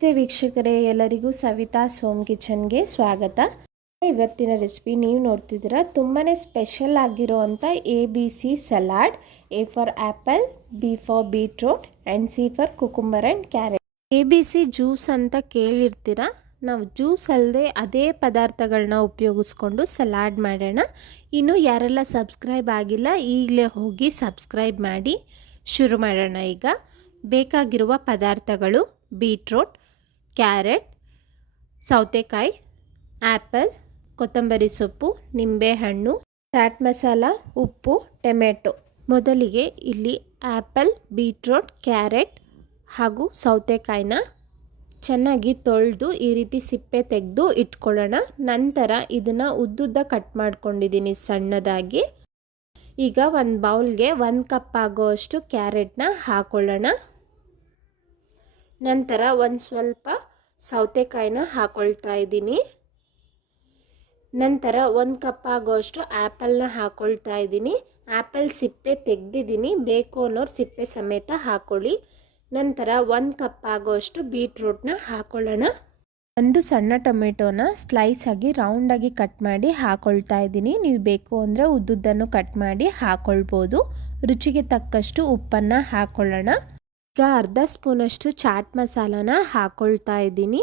ನಮಸ್ತೆ ವೀಕ್ಷಕರೇ, ಎಲ್ಲರಿಗೂ ಸವಿತಾ ಸೋಮ್ ಕಿಚನ್ಗೆ ಸ್ವಾಗತ. ಇವತ್ತಿನ ರೆಸಿಪಿ ನೀವು ನೋಡ್ತಿದ್ದೀರಾ ತುಂಬಾ ಸ್ಪೆಷಲ್ ಆಗಿರೋ ಅಂಥ A B C salad, A for apple, B for beetroot and C for cucumber and carrot. A B C juice ಅಂತ ಕೇಳಿರ್ತೀರಾ, ನಾವು ಜ್ಯೂಸ್ ಅಲ್ಲದೆ ಅದೇ ಪದಾರ್ಥಗಳನ್ನ ಉಪಯೋಗಿಸ್ಕೊಂಡು ಸಲಾಡ್ ಮಾಡೋಣ. ಇನ್ನು ಯಾರೆಲ್ಲ ಸಬ್ಸ್ಕ್ರೈಬ್ ಆಗಿಲ್ಲ, ಈಗಲೇ ಹೋಗಿ ಸಬ್ಸ್ಕ್ರೈಬ್ ಮಾಡಿ. ಶುರು ಮಾಡೋಣ ಈಗ. ಬೇಕಾಗಿರುವ ಪದಾರ್ಥಗಳು, ಬೀಟ್ರೋಟ್ ಕ್ಯಾರೆಟ್, ಸೌತೆಕಾಯಿ ಆ್ಯಪಲ್ ಕೊತ್ತಂಬರಿ ಸೊಪ್ಪು ನಿಂಬೆಹಣ್ಣು ಚಾಟ್ ಮಸಾಲ, ಉಪ್ಪು, ಟೊಮೆಟೊ. ಮೊದಲಿಗೆ ಇಲ್ಲಿ ಆ್ಯಪಲ್ ಬೀಟ್ರೋಟ್, ಕ್ಯಾರೆಟ್ ಹಾಗೂ ಸೌತೆಕಾಯಿನ ಚೆನ್ನಾಗಿ ತೊಳೆದು ಈ ರೀತಿ ಸಿಪ್ಪೆ ತೆಗೆದು ಇಟ್ಕೊಳ್ಳೋಣ. ನಂತರ ಇದನ್ನು ಉದ್ದುದ್ದ ಕಟ್ ಮಾಡ್ಕೊಂಡಿದ್ದೀನಿ ಸಣ್ಣದಾಗಿ. ಈಗ ಒಂದು ಬೌಲ್ಗೆ ಒಂದು ಕಪ್ ಆಗೋಷ್ಟು ಕ್ಯಾರೆಟ್ನ ಹಾಕೊಳ್ಳೋಣ. ನಂತರ ಒಂದು ಸ್ವಲ್ಪ ಸೌತೆಕಾಯಿನ ಹಾಕ್ಕೊಳ್ತಾ ಇದ್ದೀನಿ. ನಂತರ ಒಂದು ಕಪ್ ಆಗೋಷ್ಟು ಆ್ಯಪಲ್ನ ಹಾಕೊಳ್ತಾ ಇದ್ದೀನಿ. ಆ್ಯಪಲ್ ಸಿಪ್ಪೆ ತೆಗೆದಿದ್ದೀನಿ. ಬೇಕು ಅನ್ನೋರು ಸಿಪ್ಪೆ ಸಮೇತ ಹಾಕೊಳ್ಳಿ. ನಂತರ ಒಂದು ಕಪ್ ಆಗೋಷ್ಟು ಬೀಟ್ರೂಟ್ನ ಹಾಕೊಳ್ಳೋಣ. ಒಂದು ಸಣ್ಣ ಟೊಮೆಟೊನ ಸ್ಲೈಸ್ ಆಗಿ ರೌಂಡಾಗಿ ಕಟ್ ಮಾಡಿ ಹಾಕೊಳ್ತಾ ಇದ್ದೀನಿ. ನೀವು ಬೇಕು ಅಂದರೆ ಉದ್ದುದ್ದನ್ನು ಕಟ್ ಮಾಡಿ ಹಾಕೊಳ್ಬೋದು. ರುಚಿಗೆ ತಕ್ಕಷ್ಟು ಉಪ್ಪನ್ನು ಹಾಕೊಳ್ಳೋಣ. ಈಗ ಅರ್ಧ ಸ್ಪೂನಷ್ಟು ಚಾಟ್ ಮಸಾಲಾನ ಹಾಕ್ಕೊಳ್ತಾ ಇದ್ದೀನಿ.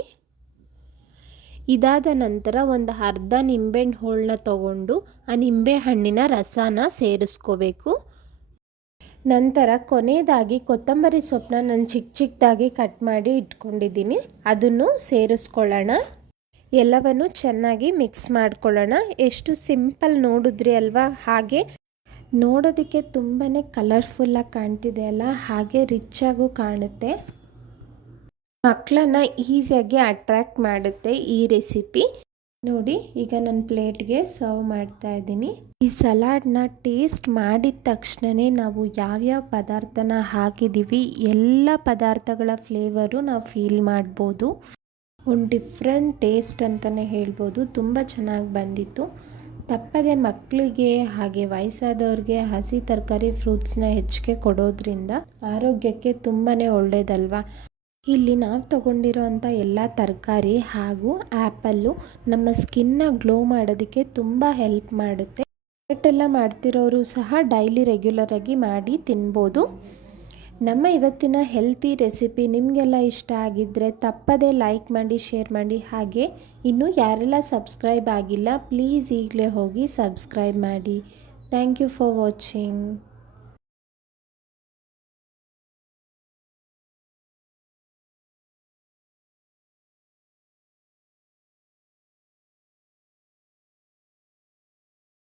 ಇದಾದ ನಂತರ ಒಂದು ಅರ್ಧ ನಿಂಬೆಹಣ್ಣು ಹೋಳನ್ನ ತಗೊಂಡು ಆ ನಿಂಬೆ ಹಣ್ಣಿನ ರಸನ ಸೇರಿಸ್ಕೋಬೇಕು. ನಂತರ ಕೊನೆಯದಾಗಿ ಕೊತ್ತಂಬರಿ ಸೊಪ್ಪನ್ನ ನಾನು ಚಿಕ್ಕ ಚಿಕ್ಕದಾಗಿ ಕಟ್ ಮಾಡಿ ಇಟ್ಕೊಂಡಿದ್ದೀನಿ. ಅದನ್ನು ಸೇರಿಸ್ಕೊಳ್ಳೋಣ. ಎಲ್ಲವನ್ನು ಚೆನ್ನಾಗಿ ಮಿಕ್ಸ್ ಮಾಡ್ಕೊಳ್ಳೋಣ. ಎಷ್ಟು ಸಿಂಪಲ್ ನೋಡಿದ್ರಿ ಅಲ್ವಾ? ಹಾಗೆ ನೋಡೋದಕ್ಕೆ ತುಂಬಾ ಕಲರ್ಫುಲ್ಲಾಗಿ ಕಾಣ್ತಿದೆ ಅಲ್ಲ? ಹಾಗೆ ರಿಚ್ಚಾಗೂ ಕಾಣುತ್ತೆ. ಮಕ್ಕಳನ್ನ ಈಸಿಯಾಗಿ ಅಟ್ರ್ಯಾಕ್ಟ್ ಮಾಡುತ್ತೆ ಈ ರೆಸಿಪಿ ನೋಡಿ, ಈಗ ನನ್ನ ಪ್ಲೇಟ್ಗೆ ಸರ್ವ್ ಮಾಡ್ತಾ ಇದ್ದೀನಿ. ಈ ಸಲಾಡ್ನ ಟೇಸ್ಟ್ ಮಾಡಿದ ತಕ್ಷಣವೇ ನಾವು ಯಾವ್ಯಾವ ಪದಾರ್ಥನ ಹಾಕಿದ್ದೀವಿ ಎಲ್ಲ ಪದಾರ್ಥಗಳ ಫ್ಲೇವರು ನಾವು ಫೀಲ್ ಮಾಡ್ಬೋದು. ಒಂದು ಡಿಫ್ರೆಂಟ್ ಟೇಸ್ಟ್ ಅಂತಲೇ ಹೇಳ್ಬೋದು. ತುಂಬ ಚೆನ್ನಾಗಿ ಬಂದಿತ್ತು. ತಪ್ಪದೆ ಮಕ್ಕಳಿಗೆ ಹಾಗೆ ವಯಸ್ಸಾದವ್ರಿಗೆ ಹಸಿ ತರಕಾರಿ ಫ್ರೂಟ್ಸ್ನ ಹೆಚ್ಚಿಗೆ ಕೊಡೋದ್ರಿಂದ ಆರೋಗ್ಯಕ್ಕೆ ತುಂಬಾ ಒಳ್ಳೆಯದಲ್ವಾ ಇಲ್ಲಿ ನಾವು ತಗೊಂಡಿರೋ ಅಂಥ ಎಲ್ಲ ತರಕಾರಿ ಹಾಗೂ ಆ್ಯಪಲ್ಲು ನಮ್ಮ ಸ್ಕಿನ್ನ ಗ್ಲೋ ಮಾಡೋದಕ್ಕೆ ತುಂಬ ಹೆಲ್ಪ್ ಮಾಡುತ್ತೆ. ಎಲ್ಲ ಮಾಡ್ತಿರೋರು ಸಹ ಡೈಲಿ ರೆಗ್ಯುಲರಾಗಿ ಮಾಡಿ ತಿನ್ಬೋದು. ನಮ್ಮ ಇವತ್ತಿನ ಹೆಲ್ತಿ ರೆಸಿಪಿ ನಿಮಗೆಲ್ಲ ಇಷ್ಟ ಆಗಿದ್ದರೆ ತಪ್ಪದೇ ಲೈಕ್ ಮಾಡಿ ಶೇರ್ ಮಾಡಿ. ಹಾಗೆ ಇನ್ನು ಯಾರೆಲ್ಲ ಸಬ್ಸ್ಕ್ರೈಬ್ ಆಗಿಲ್ಲ ಪ್ಲೀಸ್ ಈಗಲೇ ಹೋಗಿ ಸಬ್ಸ್ಕ್ರೈಬ್ ಮಾಡಿ. Thank you for watching